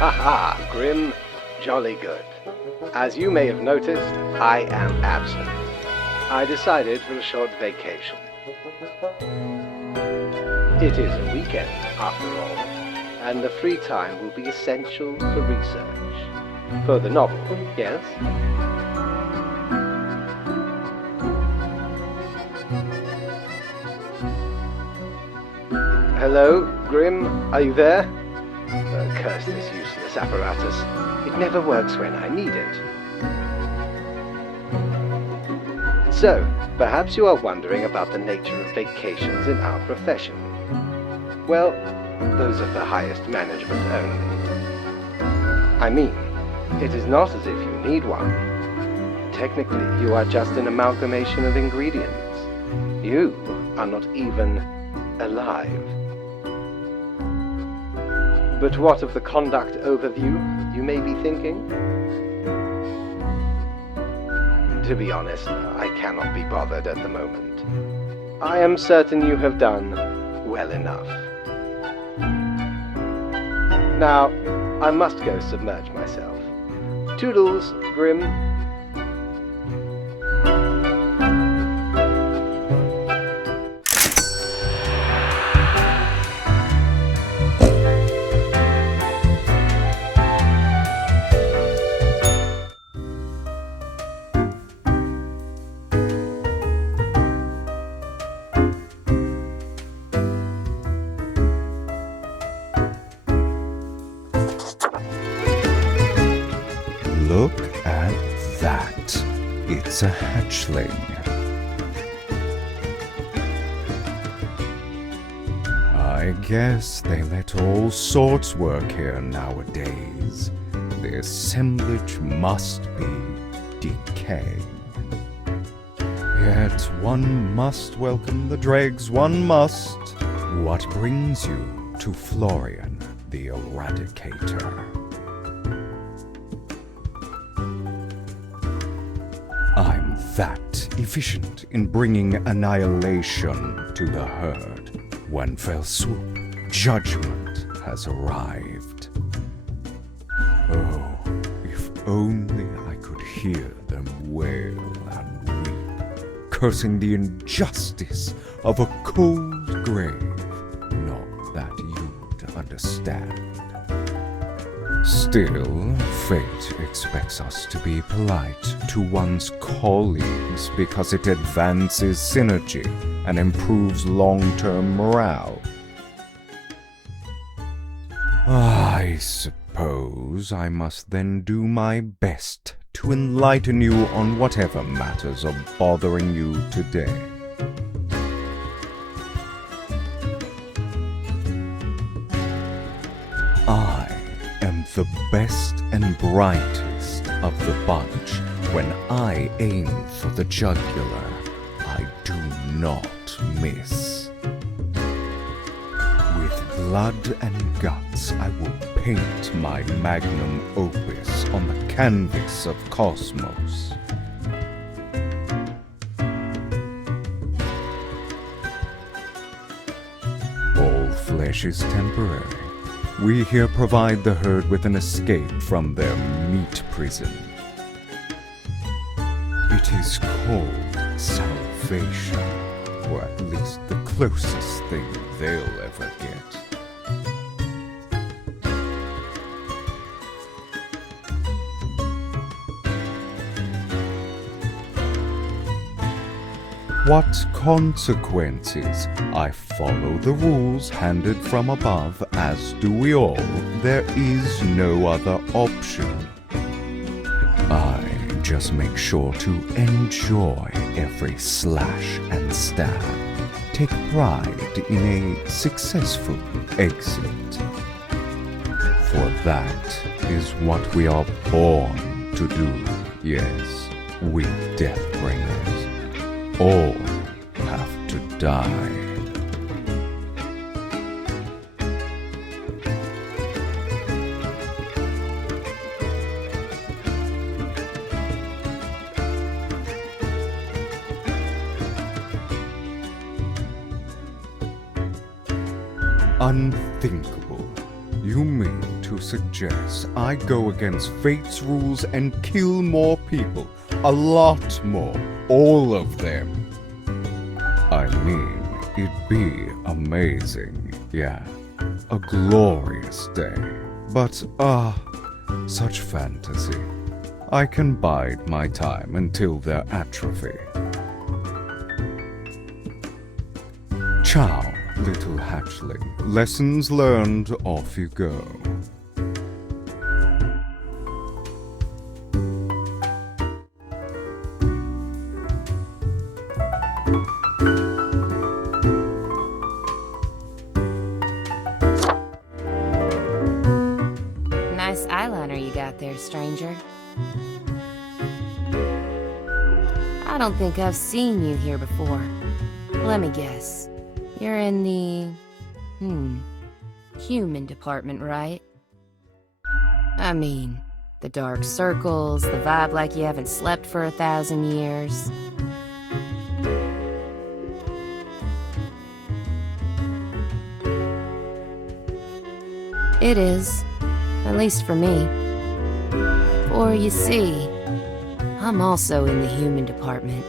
Haha, Grim, jolly good. As you may have noticed, I am absent. I decided for a short vacation. It is a weekend, after all, and the free time will be essential for research. For the novel, yes? Hello, Grim, are you there? Curse this useless apparatus. It never works when I need it. So, perhaps you are wondering about the nature of vacations in our profession. Well, those of the highest management only. I mean, it is not as if you need one. Technically, you are just an amalgamation of ingredients. You are not even alive. But what of the conduct overview, you may be thinking? To be honest, I cannot be bothered at the moment. I am certain you have done well enough. Now, I must go submerge myself. Toodles, Grim. Look at that. It's a hatchling. I guess they let all sorts work here nowadays. The assemblage must be decaying. Yet one must welcome the dregs, one must. What brings you to Florian the Eradicator? I'm that efficient in bringing annihilation to the herd. One fell swoop, judgment has arrived. Oh, if only I could hear them wail and weep, cursing the injustice of a cold grave. Not that you'd understand. Still, fate expects us to be polite to one's colleagues because it advances synergy and improves long-term morale. I suppose I must then do my best to enlighten you on whatever matters are bothering you today. I am the best and brightest of the bunch. When I aim for the jugular, I do not miss. With blood and guts, I will paint my magnum opus on the canvas of cosmos. All flesh is temporary. We here provide the herd with an escape from their meat prison. It is called salvation, or at least the closest thing they'll ever get. What consequences? I follow the rules handed from above, as do we all. There is no other option. I just make sure to enjoy every slash and stab. Take pride in a successful exit. For that is what we are born to do. Yes, we Deathbringers all have to die. Unthinkable. You mean to suggest I go against fate's rules and kill more people? A lot more. All of them. I mean, it'd be amazing. Yeah. A glorious day. But, such fantasy. I can bide my time until their atrophy. Ciao, little hatchling. Lessons learned, off you go. Nice eyeliner you got there, stranger. I don't think I've seen you here before. Let me guess. You're in the... human department, right? I mean, the dark circles, the vibe like you haven't slept for 1,000 years. It is. At least for me. Or you see, I'm also in the human department.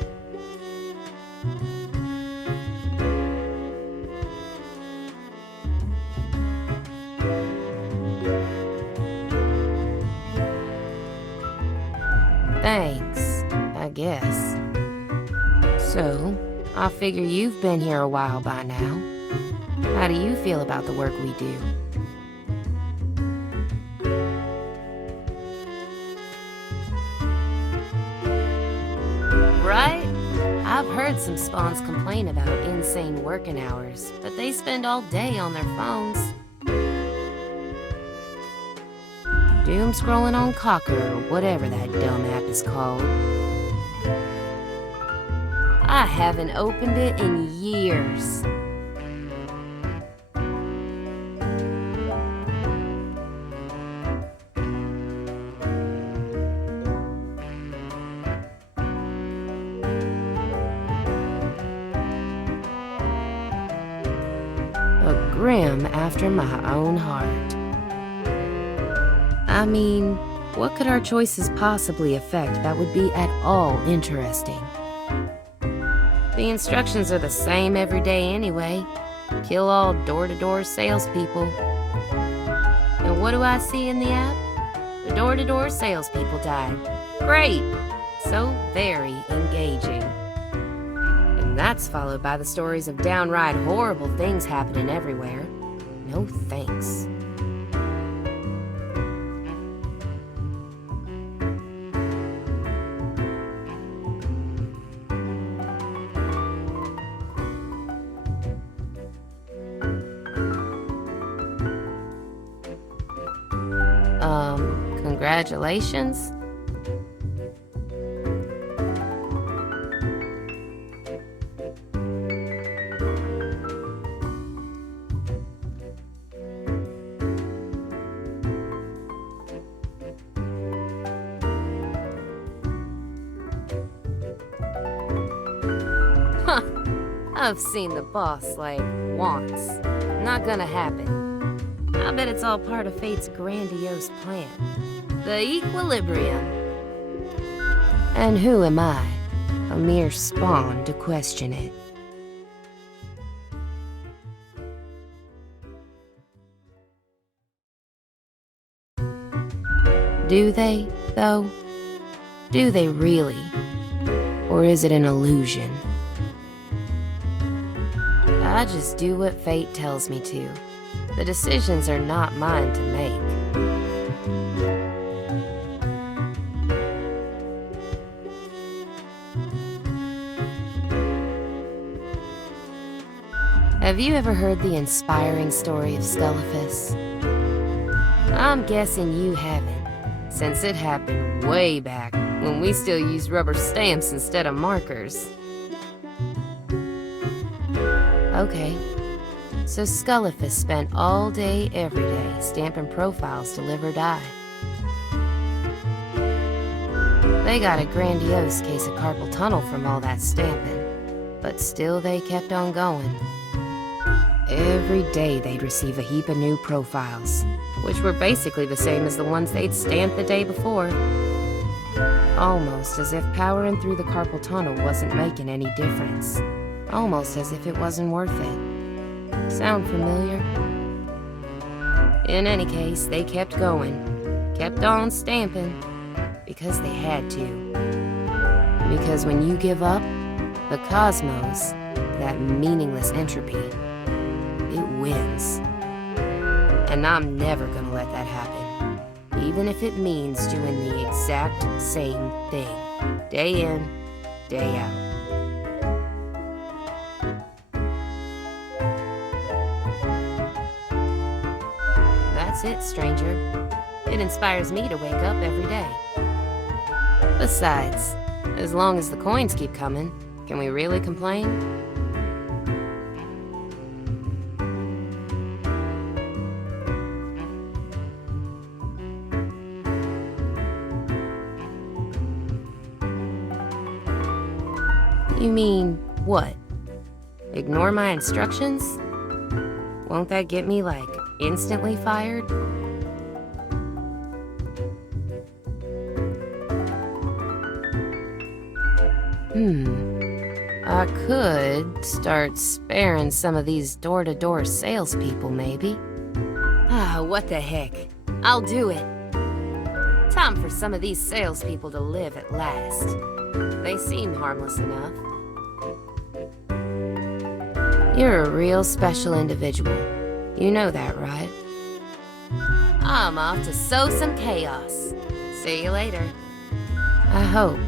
Thanks, I guess. So, I figure you've been here a while by now. How do you feel about the work we do? Right? I've heard some spawns complain about insane working hours, but they spend all day on their phones. Doom scrolling on Cocker or whatever that dumb app is called. I haven't opened it in years. A grim after my own heart. I mean, what could our choices possibly affect that would be at all interesting? The instructions are the same every day anyway. Kill all door-to-door salespeople. And what do I see in the app? The door-to-door salespeople died. Great! So very engaging. And that's followed by the stories of downright horrible things happening everywhere. No thanks. Congratulations? Huh, I've seen the boss, like, once. Not gonna happen. I bet it's all part of fate's grandiose plan. The equilibrium. And who am I? A mere spawn to question it. Do they, though? Do they really? Or is it an illusion? I just do what fate tells me to. The decisions are not mine to make. Have you ever heard the inspiring story of Scullifus? I'm guessing you haven't, since it happened way back when we still used rubber stamps instead of markers. Okay, so Scullifus spent all day, every day, stamping profiles to live or die. They got a grandiose case of carpal tunnel from all that stamping, but still they kept on going. Every day they'd receive a heap of new profiles, which were basically the same as the ones they'd stamped the day before. Almost as if powering through the carpal tunnel wasn't making any difference. Almost as if it wasn't worth it. Sound familiar? In any case, they kept going. Kept on stamping. Because they had to. Because when you give up, the cosmos, that meaningless entropy, it wins. And I'm never gonna let that happen. Even if it means doing the exact same thing. Day in, day out. That's it, stranger. It inspires me to wake up every day. Besides, as long as the coins keep coming, can we really complain? You mean, what? Ignore my instructions? Won't that get me, like, instantly fired? I could start sparing some of these door-to-door salespeople, maybe. What the heck? I'll do it. Time for some of these salespeople to live at last. They seem harmless enough. You're a real special individual. You know that, right? I'm off to sow some chaos. See you later. I hope.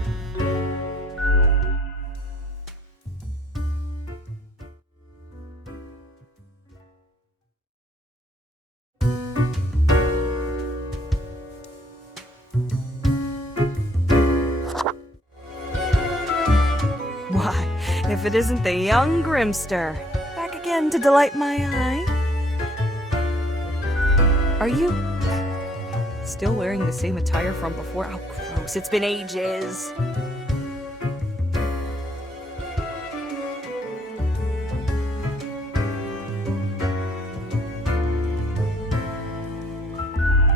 Why, if it isn't the young Grimster, back again to delight my eye. Are you still wearing the same attire from before? Oh, gross, it's been ages.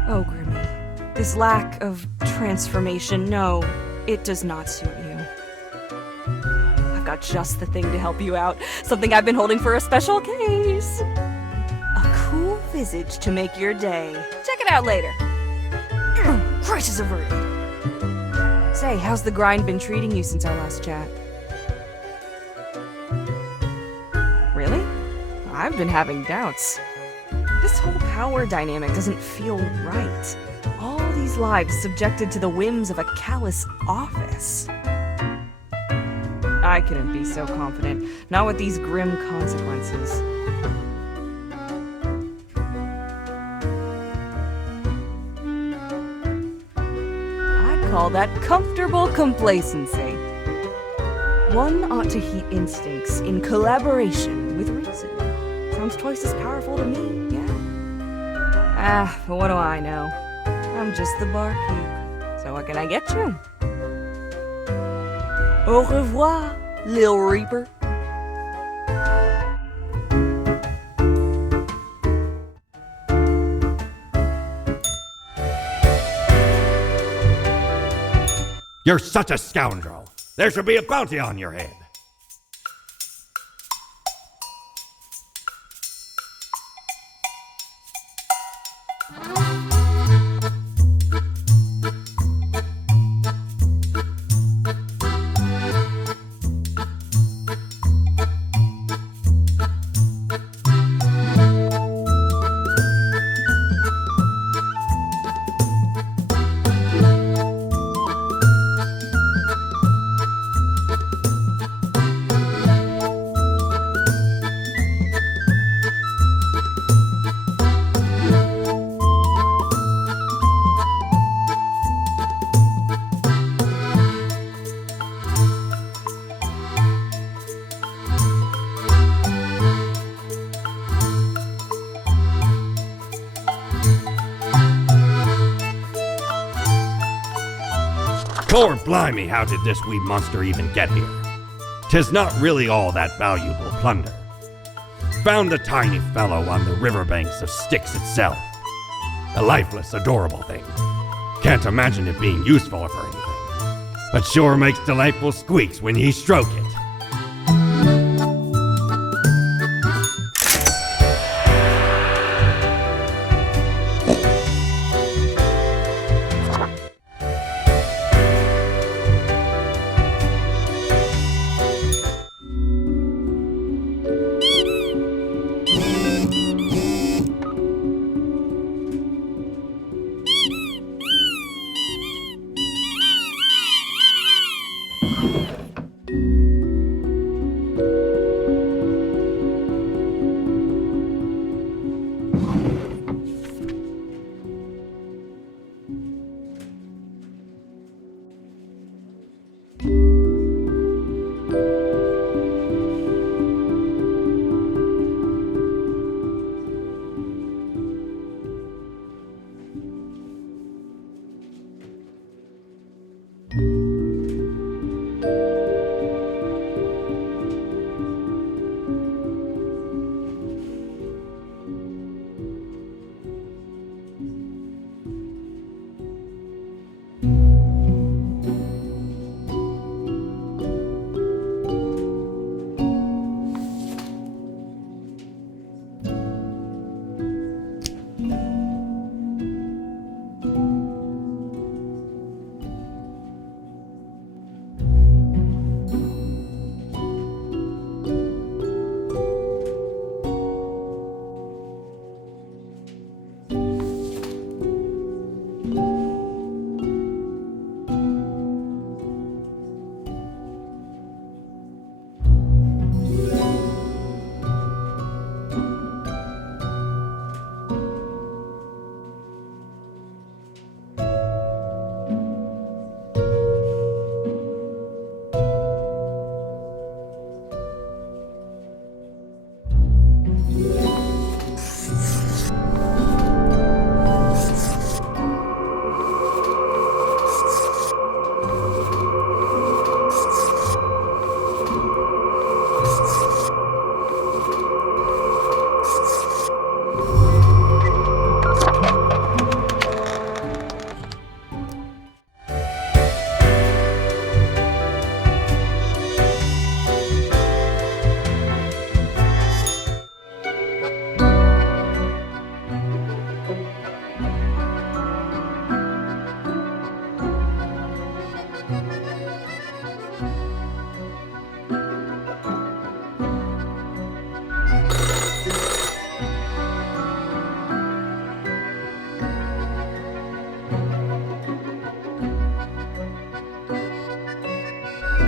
Oh, Grimmy, this lack of transformation, no, it does not suit you. I've got just the thing to help you out, something I've been holding for a special case. A cool visage to make your day. Check it out later. Crisis averted. Say, how's the grind been treating you since our last chat? Really? I've been having doubts. This whole power dynamic doesn't feel right. All these lives subjected to the whims of a callous office. I couldn't be so confident, not with these grim consequences. I call that comfortable complacency. One ought to heed instincts in collaboration with reason. Sounds twice as powerful to me, yeah? But what do I know? I'm just the barkeep. So what can I get you? Au revoir, Lil Reaper. You're such a scoundrel. There should be a bounty on your head. Lord blimey, how did this wee monster even get here? 'Tis not really all that valuable plunder. Found the tiny fellow on the riverbanks of Styx itself. A lifeless, adorable thing. Can't imagine it being useful for anything. But sure makes delightful squeaks when ye stroke it.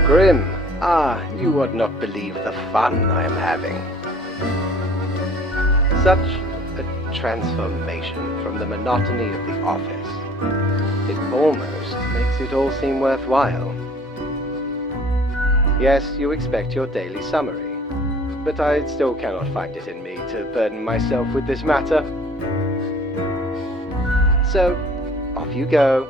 Grim, you would not believe the fun I am having. Such a transformation from the monotony of the office. It almost makes it all seem worthwhile. Yes, you expect your daily summary, but I still cannot find it in me to burden myself with this matter. So, off you go.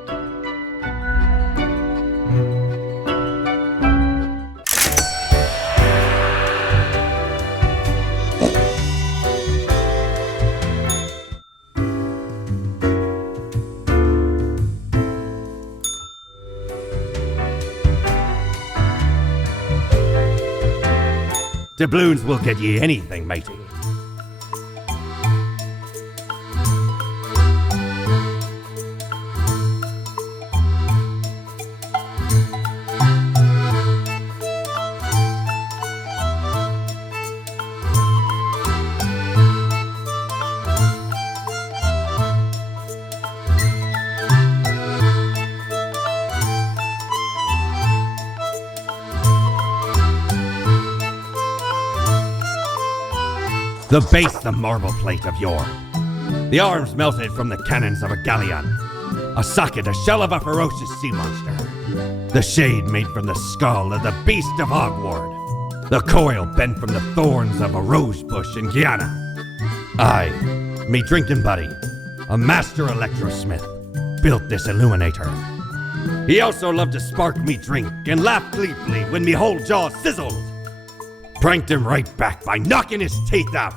Doubloons will get ye anything, matey. The base, the marble plate of yore. The arms melted from the cannons of a galleon. A socket, a shell of a ferocious sea monster. The shade made from the skull of the beast of Hogward. The coil bent from the thorns of a rose bush in Guyana. I, me drinking buddy, a master electrosmith, built this illuminator. He also loved to spark me drink and laugh gleefully when me whole jaw sizzled. Pranked him right back by knocking his teeth out.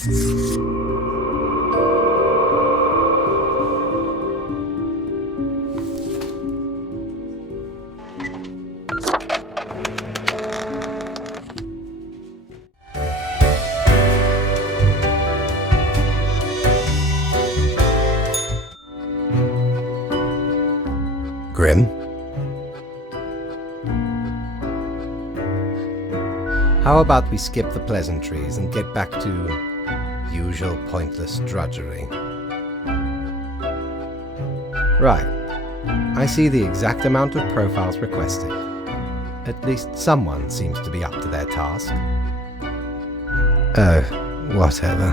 Grim? How about we skip the pleasantries and get back to usual pointless drudgery? Right. I see the exact amount of profiles requested. At least someone seems to be up to their task. Oh, whatever.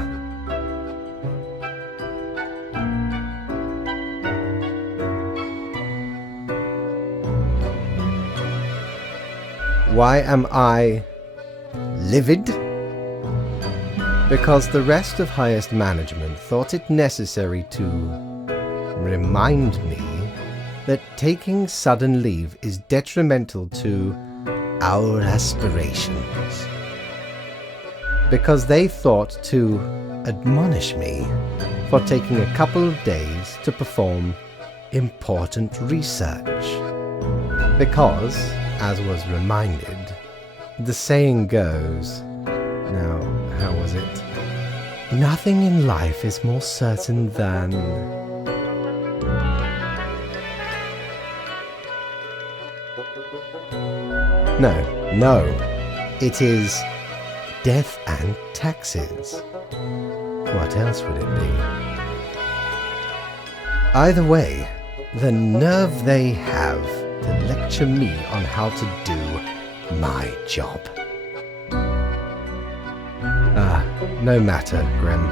Why am I livid? Because the rest of highest management thought it necessary to remind me that taking sudden leave is detrimental to our aspirations. Because they thought to admonish me for taking a couple of days to perform important research. Because, as was reminded, the saying goes, now, how was it? Nothing in life is more certain than... No, it is death and taxes. What else would it be? Either way, the nerve they have to lecture me on how to do my job. No matter, Grim.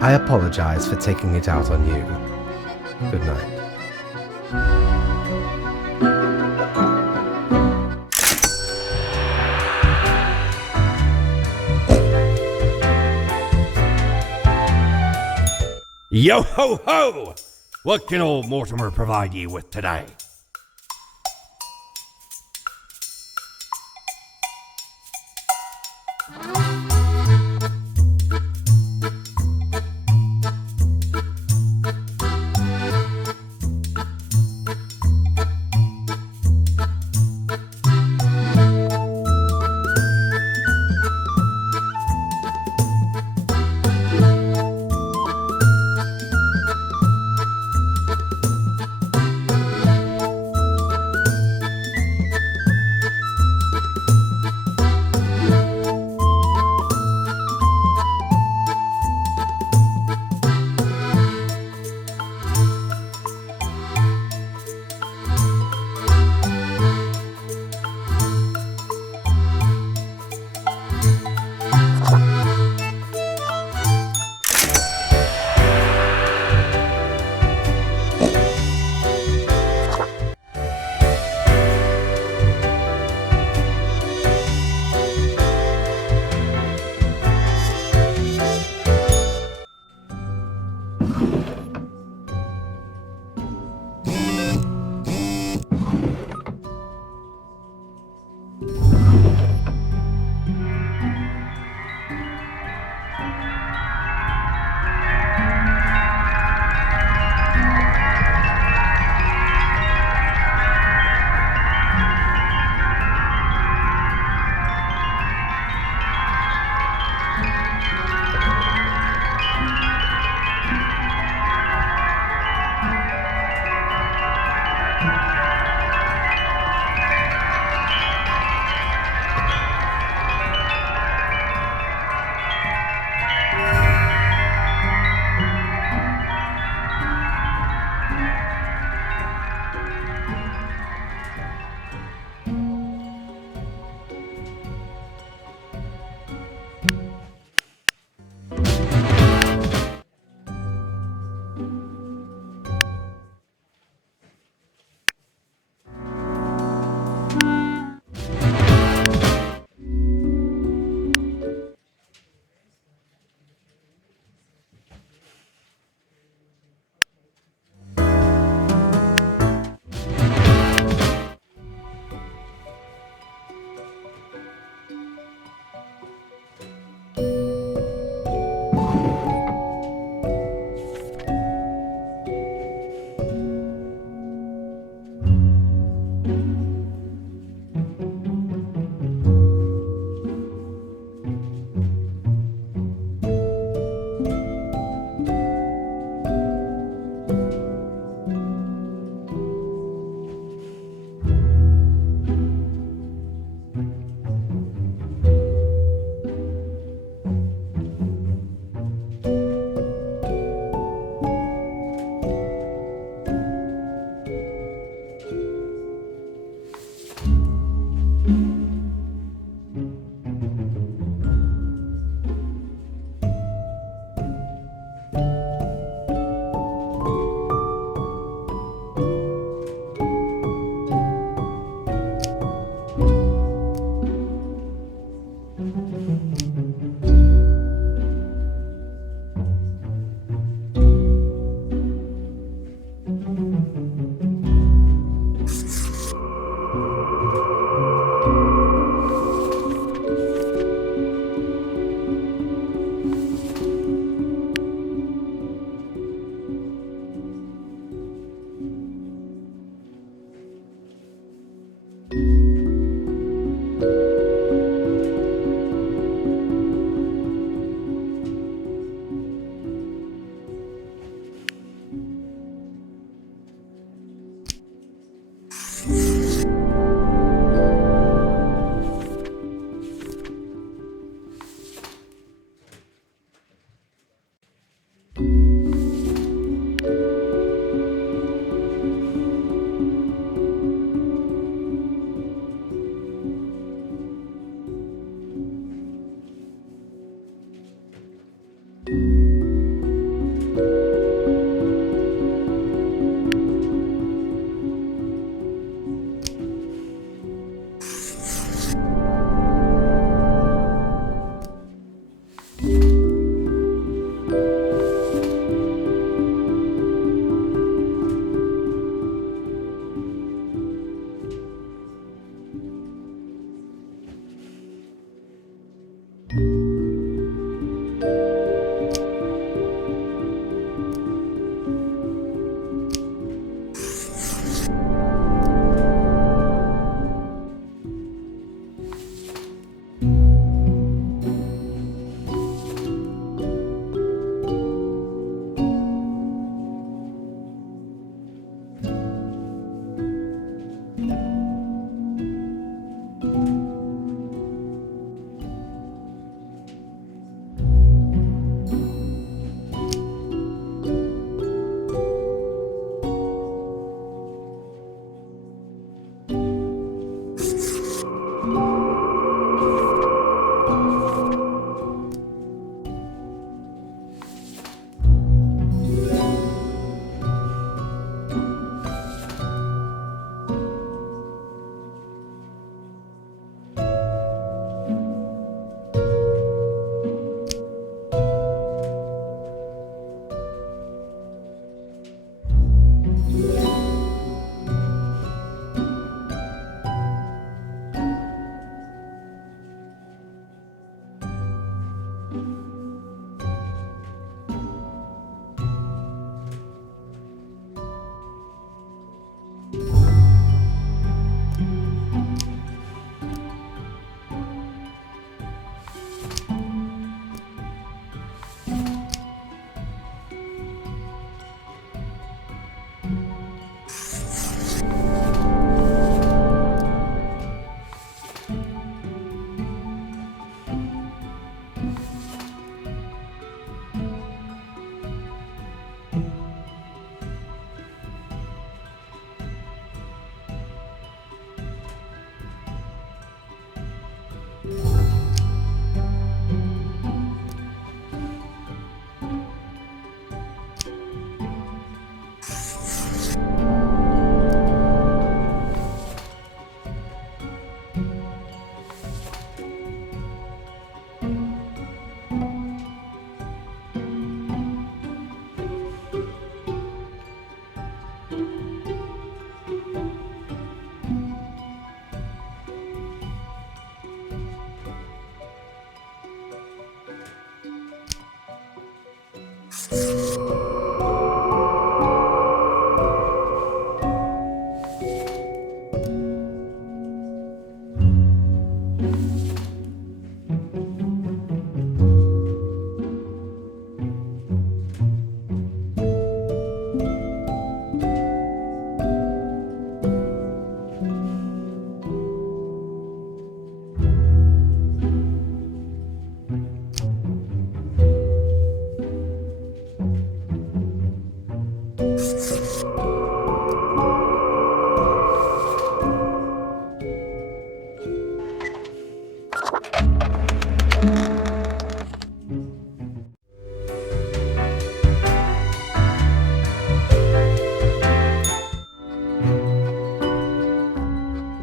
I apologize for taking it out on you. Good night. Yo ho ho! What can old Mortimer provide you with today?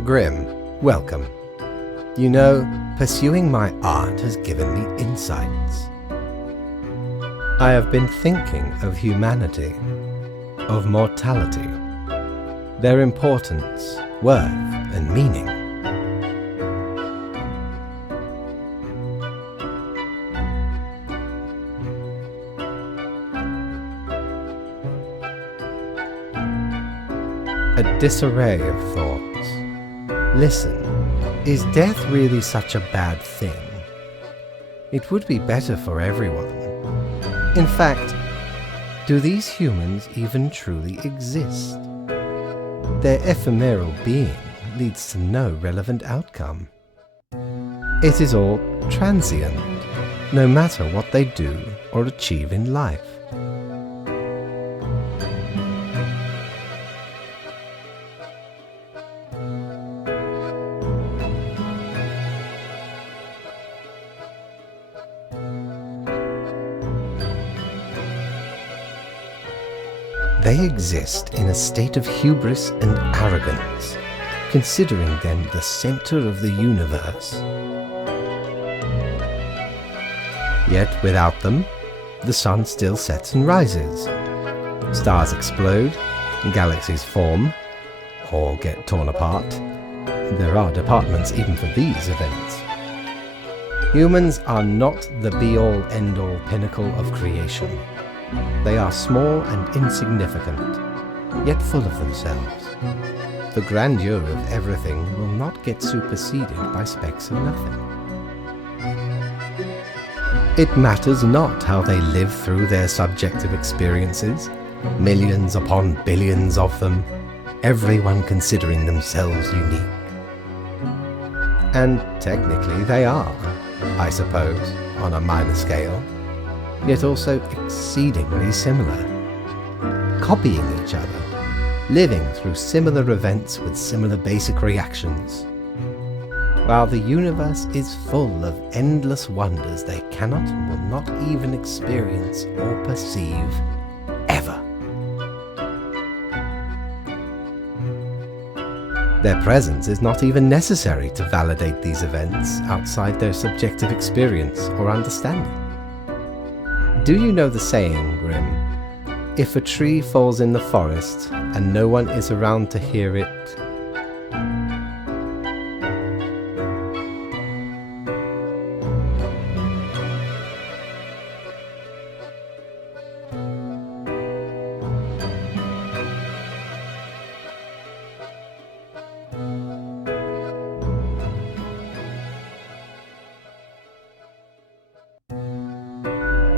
Grim, welcome. You know, pursuing my art has given me insights. I have been thinking of humanity, of mortality, their importance, worth, and meaning. A disarray of thoughts. Listen, is death really such a bad thing? It would be better for everyone. In fact, do these humans even truly exist? Their ephemeral being leads to no relevant outcome. It is all transient, no matter what they do or achieve in life. They exist in a state of hubris and arrogance, considering them the center of the universe. Yet without them, the sun still sets and rises. Stars explode, galaxies form, or get torn apart. There are departments even for these events. Humans are not the be-all, end-all pinnacle of creation. They are small and insignificant, yet full of themselves. The grandeur of everything will not get superseded by specks of nothing. It matters not how they live through their subjective experiences, millions upon billions of them, everyone considering themselves unique. And technically they are, I suppose, on a minor scale, yet also exceedingly similar, copying each other, living through similar events with similar basic reactions, while the universe is full of endless wonders they cannot and will not even experience or perceive ever. Their presence is not even necessary to validate these events outside their subjective experience or understanding. Do you know the saying, Grim? If a tree falls in the forest and no one is around to hear it,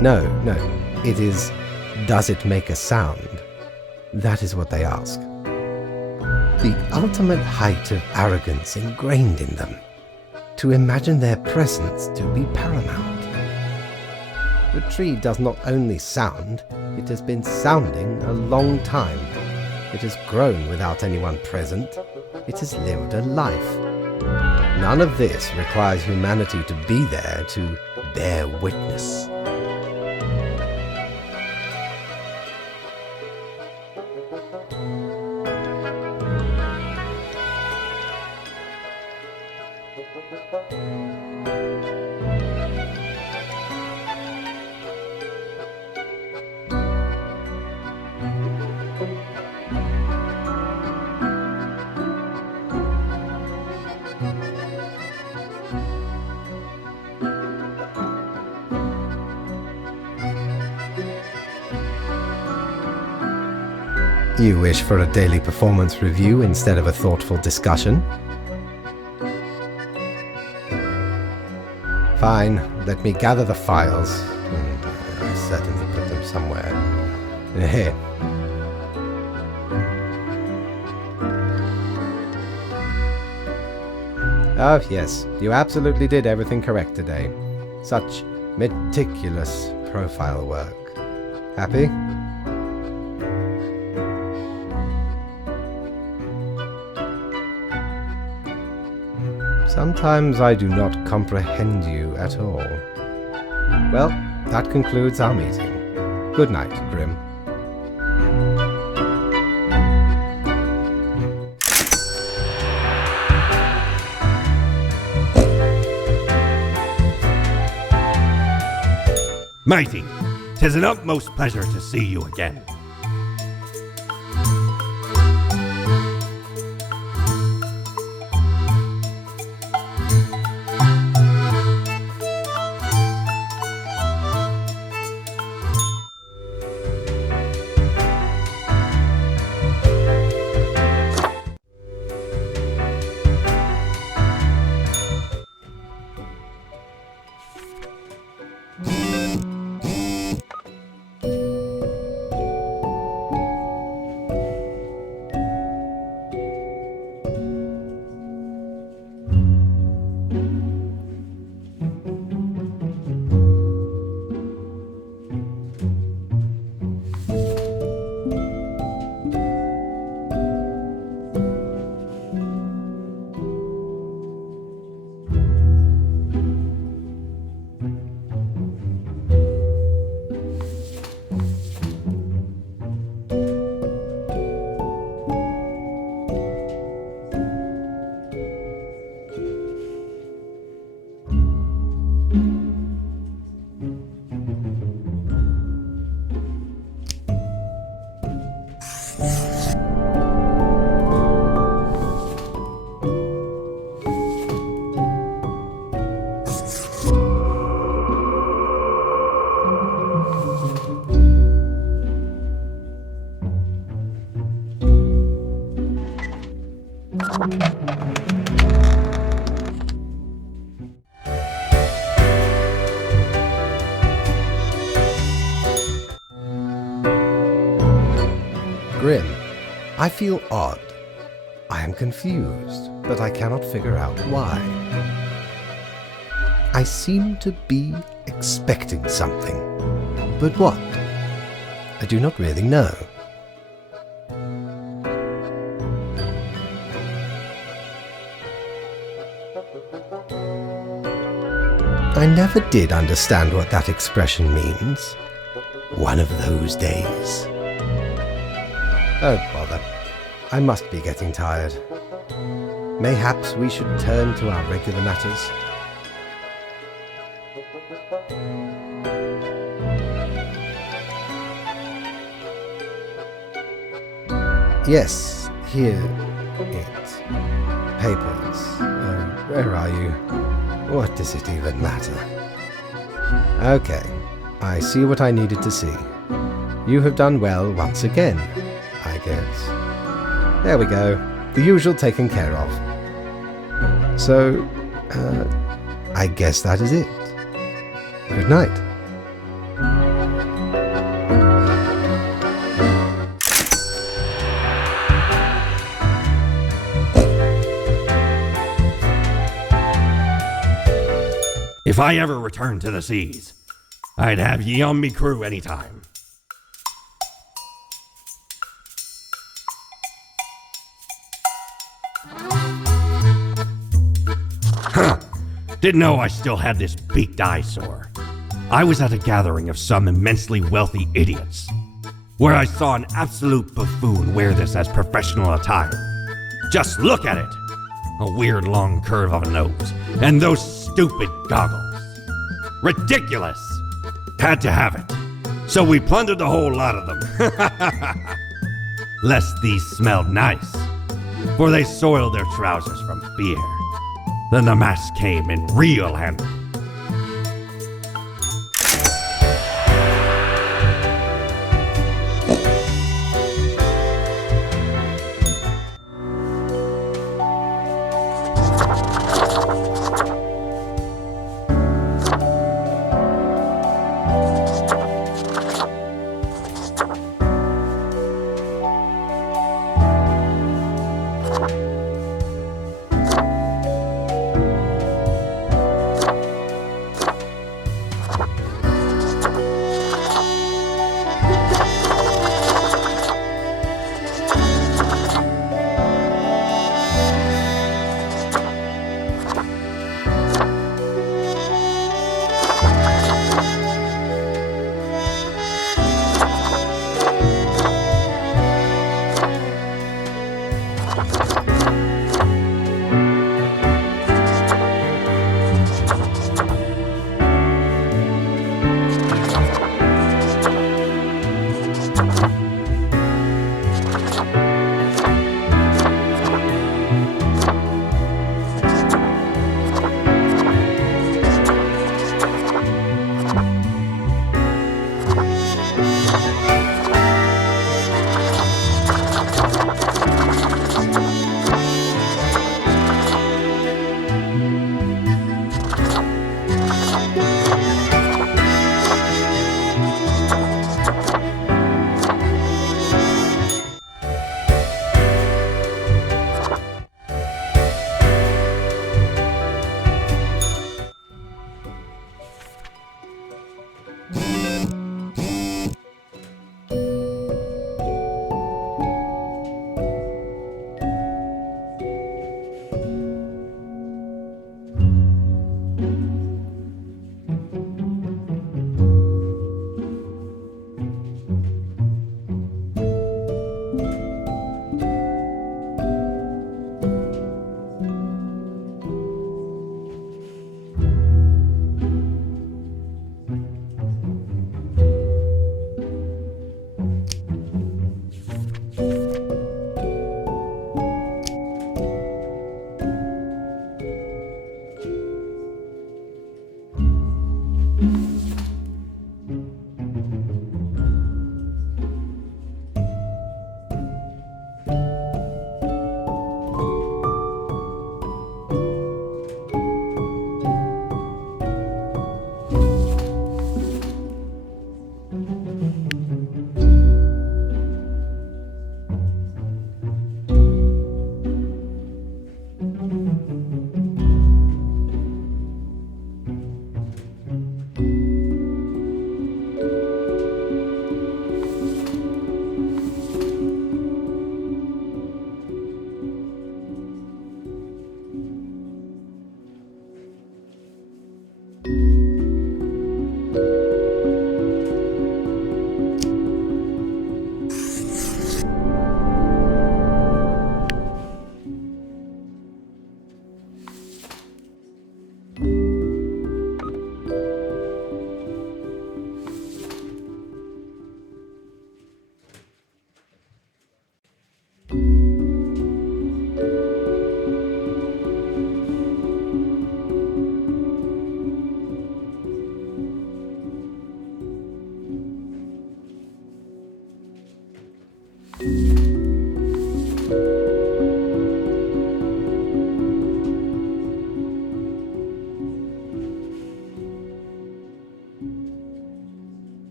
No, it is, does it make a sound? That is what they ask. The ultimate height of arrogance ingrained in them, to imagine their presence to be paramount. The tree does not only sound, it has been sounding a long time. It has grown without anyone present. It has lived a life. None of this requires humanity to be there to bear witness. You wish for a daily performance review instead of a thoughtful discussion? Fine, let me gather the files. I certainly put them somewhere. Here. Oh, yes, you absolutely did everything correct today. Such meticulous profile work. Happy? Sometimes I do not comprehend you at all. Well, that concludes our meeting. Good night, Grim. Mighty, 'tis an utmost pleasure to see you again. Grim, I feel odd. I am confused, but I cannot figure out why. I seem to be expecting something. But what? I do not really know. I never did understand what that expression means. One of those days. Oh, bother. I must be getting tired. Mayhaps we should turn to our regular matters. Yes, here it. Papers. Where are you? What does it even matter? Okay, I see what I needed to see. You have done well once again, I guess. There we go. The usual taken care of. So, I guess that is it. Good night. If I ever return to the seas, I'd have ye on me crew anytime. Huh. Didn't know I still had this beaked eyesore. I was at a gathering of some immensely wealthy idiots, where I saw an absolute buffoon wear this as professional attire. Just look at it! A weird long curve of a nose, and those stupid goggles. Ridiculous! Had to have it. So we plundered the whole lot of them. Lest these smelled nice, for they soiled their trousers from fear. Then the mask came in real handy.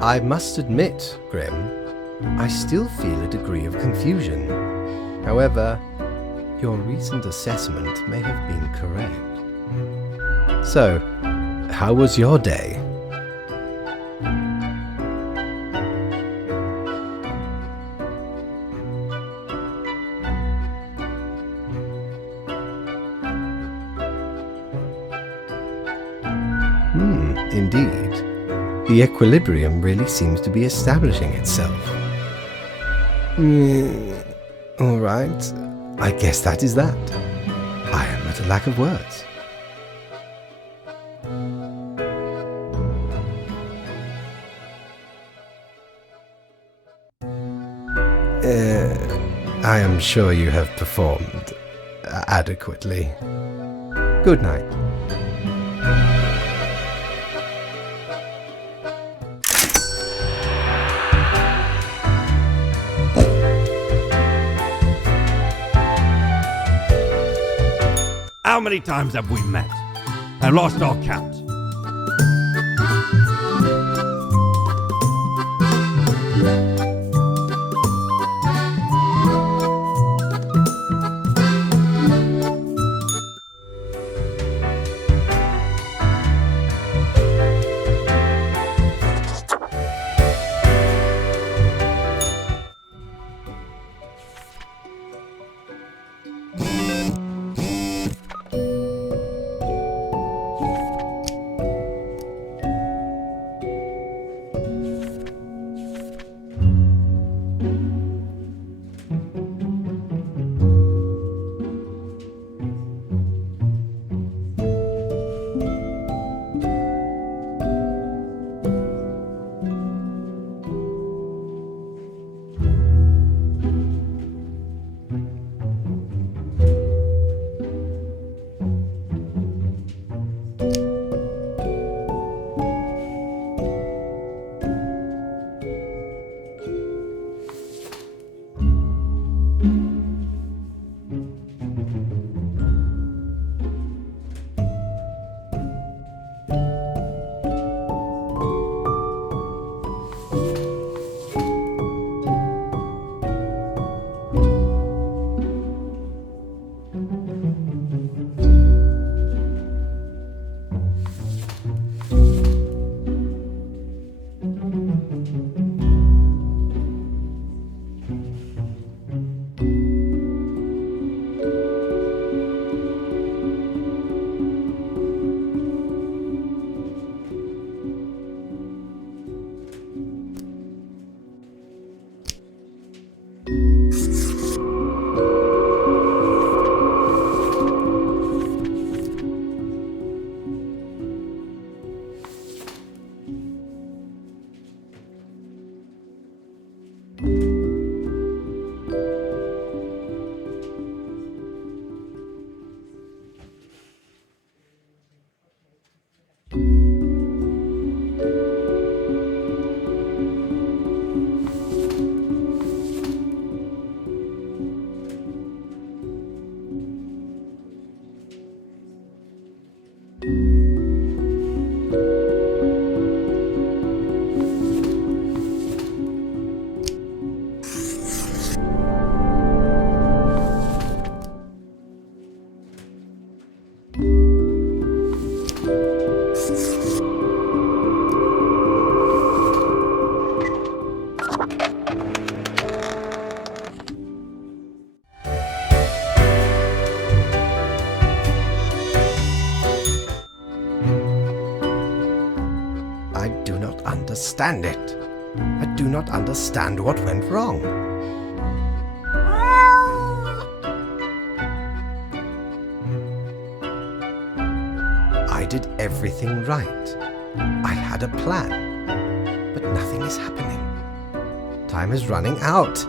I must admit, Grim, I still feel a degree of confusion. However, your recent assessment may have been correct. So, how was your day? Indeed. The equilibrium really seems to be establishing itself. All right. I guess that is that. I am at a lack of words. I am sure you have performed adequately. Good night. How many times have we met? I lost all count. Understand it. I do not understand what went wrong. I did everything right. I had a plan, but nothing is happening. Time is running out.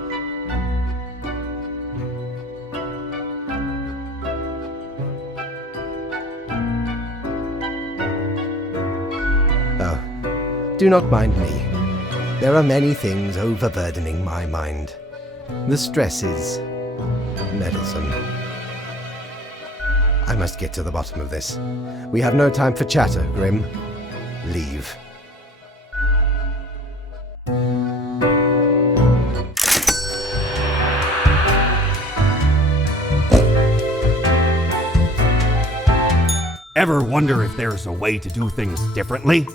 Do not mind me. There are many things overburdening my mind. The stress is meddlesome. I must get to the bottom of this. We have no time for chatter, Grim. Leave. Ever wonder if there's a way to do things differently?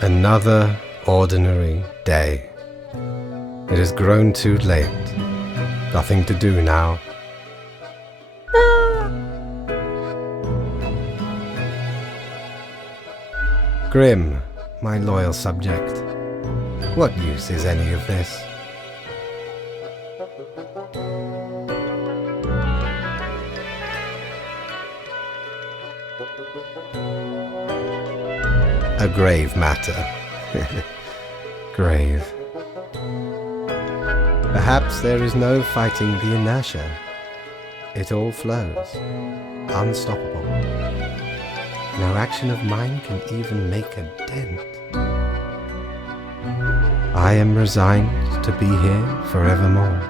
Another ordinary day. It has grown too late. Nothing to do now. Grim, my loyal subject, what use is any of this? A grave matter. Grave. Perhaps there is no fighting the inertia. It all flows, unstoppable. No action of mine can even make a dent. I am resigned to be here forevermore.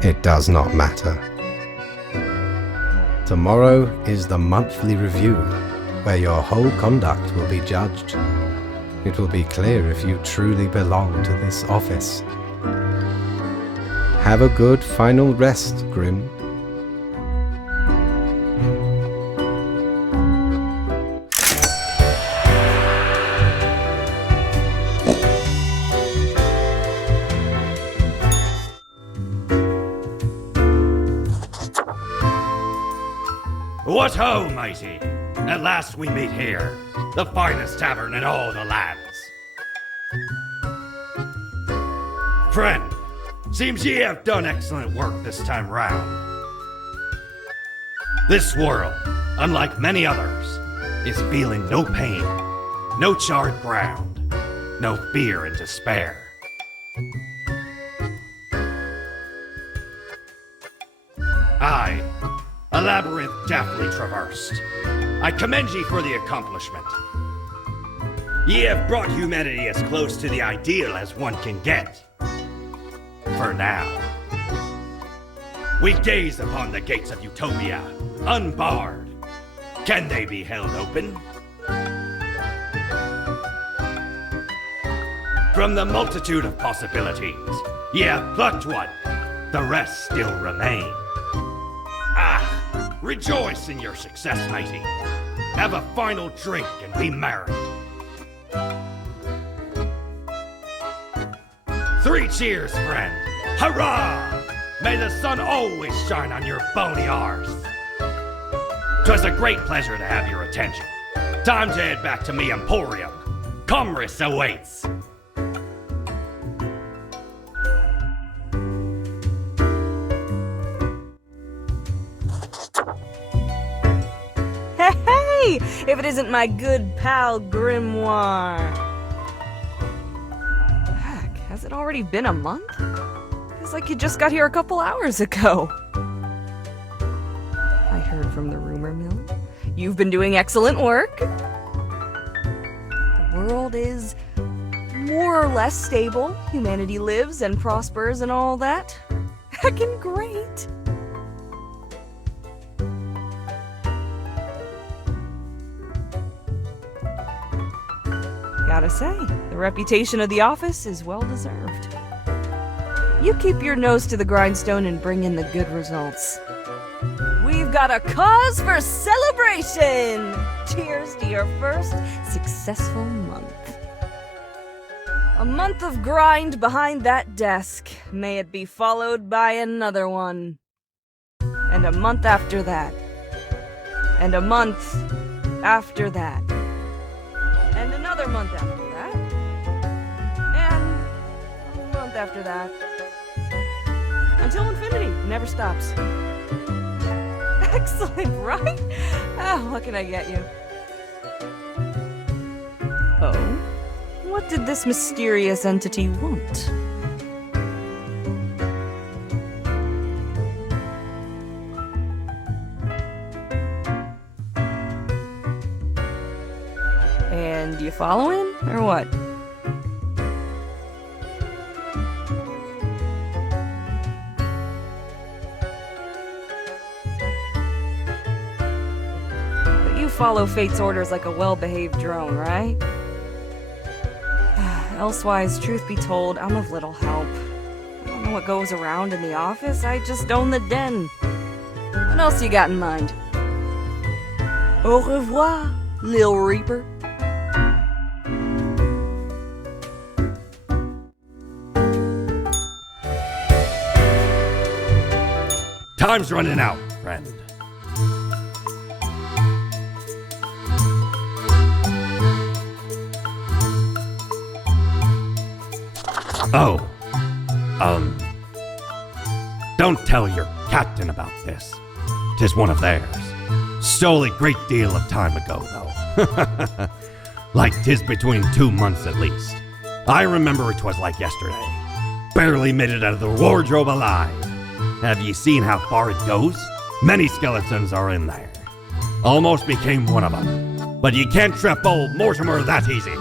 It does not matter. Tomorrow is the monthly review, where your whole conduct will be judged. It will be clear if you truly belong to this office. Have a good final rest, Grim. What ho, mighty! At last we meet here, the finest tavern in all the lands. Friend, seems ye have done excellent work this time round. This world, unlike many others, is feeling no pain, no charred ground, no fear and despair. Aye, a labyrinth deftly traversed. I commend ye for the accomplishment. Ye have brought humanity as close to the ideal as one can get. For now. We gaze upon the gates of utopia, unbarred. Can they be held open? From the multitude of possibilities, ye have plucked one. The rest still remain. Ah, rejoice in your success, mighty. Have a final drink and be merry. 3 cheers, friend. Hurrah! May the sun always shine on your bony arse. 'Twas a great pleasure to have your attention. Time to head back to me emporium. Commerce awaits. Hey, if it isn't my good pal Grimoire. Heck, has it already been a month? Feels like you just got here a couple hours ago. I heard from the rumor mill. You've been doing excellent work. The world is more or less stable. Humanity lives and prospers and all that. Heckin' great. Gotta say, the reputation of the office is well deserved. You keep your nose to the grindstone and bring in the good results. We've got a cause for celebration! Cheers to your first successful month. A month of grind behind that desk. May it be followed by another one. And a month after that. And a month after that. And another month after that. And a month after that. Until infinity. It never stops. Excellent, right? What can I get you? Oh? What did this mysterious entity want? And you following, or what? But you follow fate's orders like a well-behaved drone, right? Elsewise, truth be told, I'm of little help. I don't know what goes around in the office, I just own the den. What else you got in mind? Au revoir, Lil Reaper. Time's running out, friend. Oh, don't tell your captain about this. 'Tis one of theirs. Stole a great deal of time ago, though. Like 'tis between 2 months at least. I remember 'twas like yesterday. Barely made it out of the wardrobe alive. Have ye seen how far it goes? Many skeletons are in there. Almost became one of them. But ye can't trap old Mortimer that easy.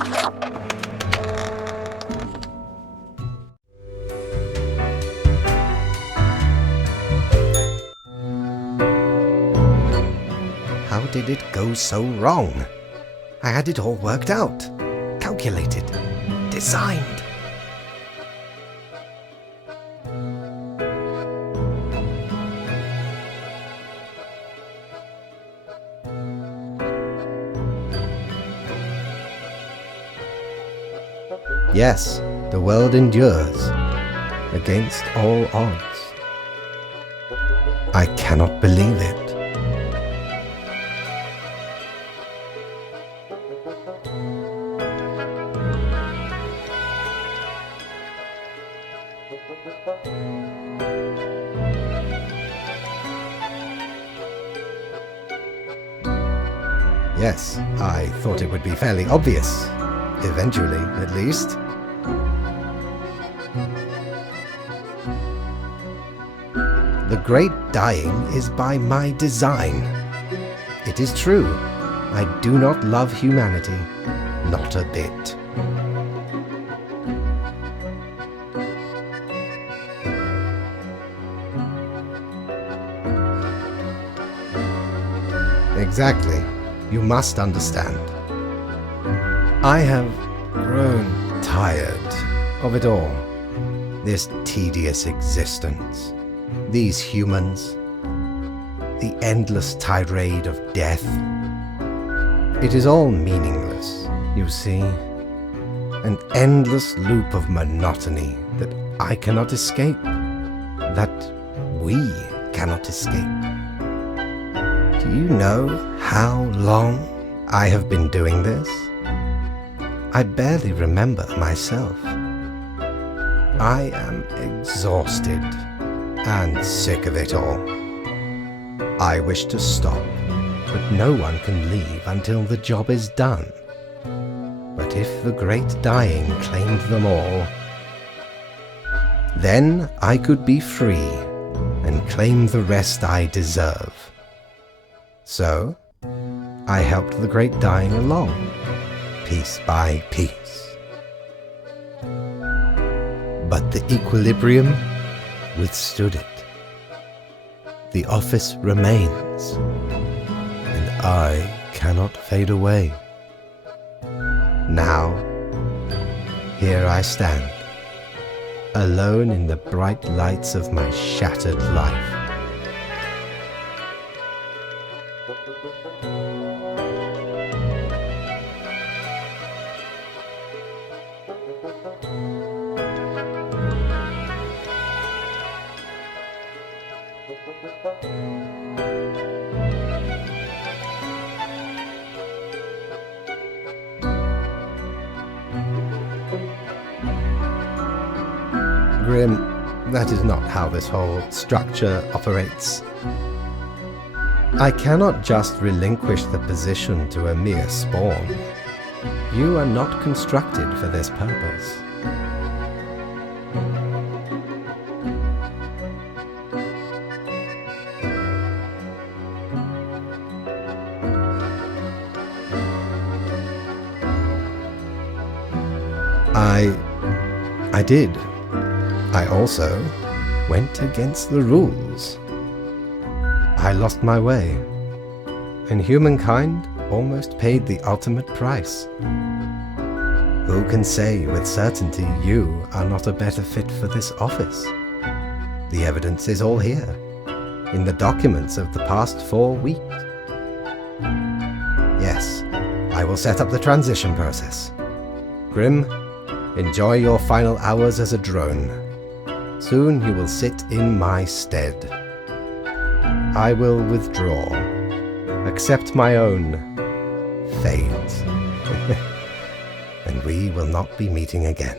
How did it go so wrong? I had it all worked out, calculated, designed. Yes, the world endures against all odds. I cannot believe it. Yes, I thought it would be fairly obvious. Eventually, at least. The great dying is by my design. It is true, I do not love humanity, not a bit. Exactly. You must understand. I have grown tired of it all. This tedious existence. These humans. The endless tirade of death. It is all meaningless, you see. An endless loop of monotony that I cannot escape. That we cannot escape. Do you know how long I have been doing this? I barely remember myself. I am exhausted and sick of it all. I wish to stop, but no one can leave until the job is done. But if the great dying claimed them all, then I could be free and claim the rest I deserve. So, I helped the great dying along, piece by piece. But the equilibrium withstood it. The office remains, and I cannot fade away. Now, here I stand, alone in the bright lights of my shattered life. Grim, that is not how this whole structure operates. I cannot just relinquish the position to a mere spawn. You are not constructed for this purpose. I did. I also went against the rules. I lost my way, and humankind almost paid the ultimate price. Who can say with certainty you are not a better fit for this office? The evidence is all here, in the documents of the past 4 weeks. Yes, I will set up the transition process. Grim, enjoy your final hours as a drone. Soon you will sit in my stead. I will withdraw, accept my own fate, and we will not be meeting again.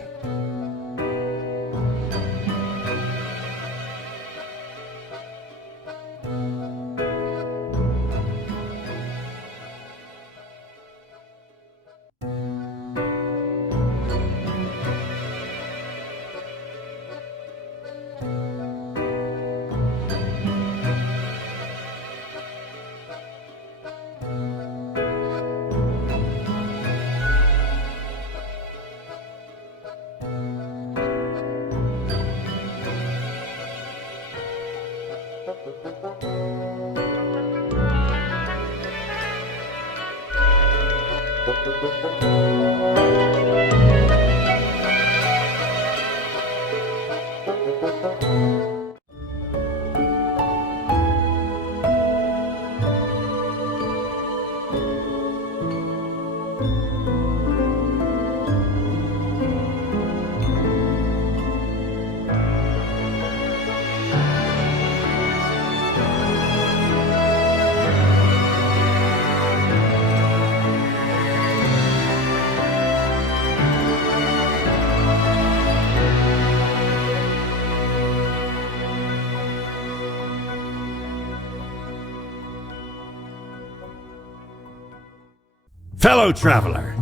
Fellow traveler,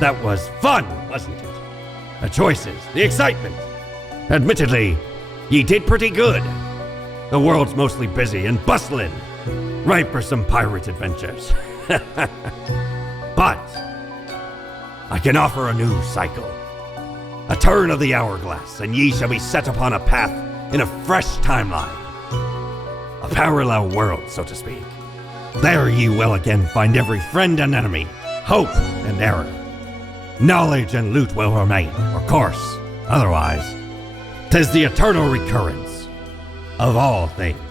that was fun, wasn't it? The choices, the excitement. Admittedly, ye did pretty good. The world's mostly busy and bustling, ripe for some pirate adventures. But I can offer a new cycle. A turn of the hourglass, and ye shall be set upon a path in a fresh timeline. A parallel world, so to speak. There ye will again find every friend and enemy, hope and error. Knowledge and loot will remain, of course. Otherwise, 'tis the eternal recurrence of all things.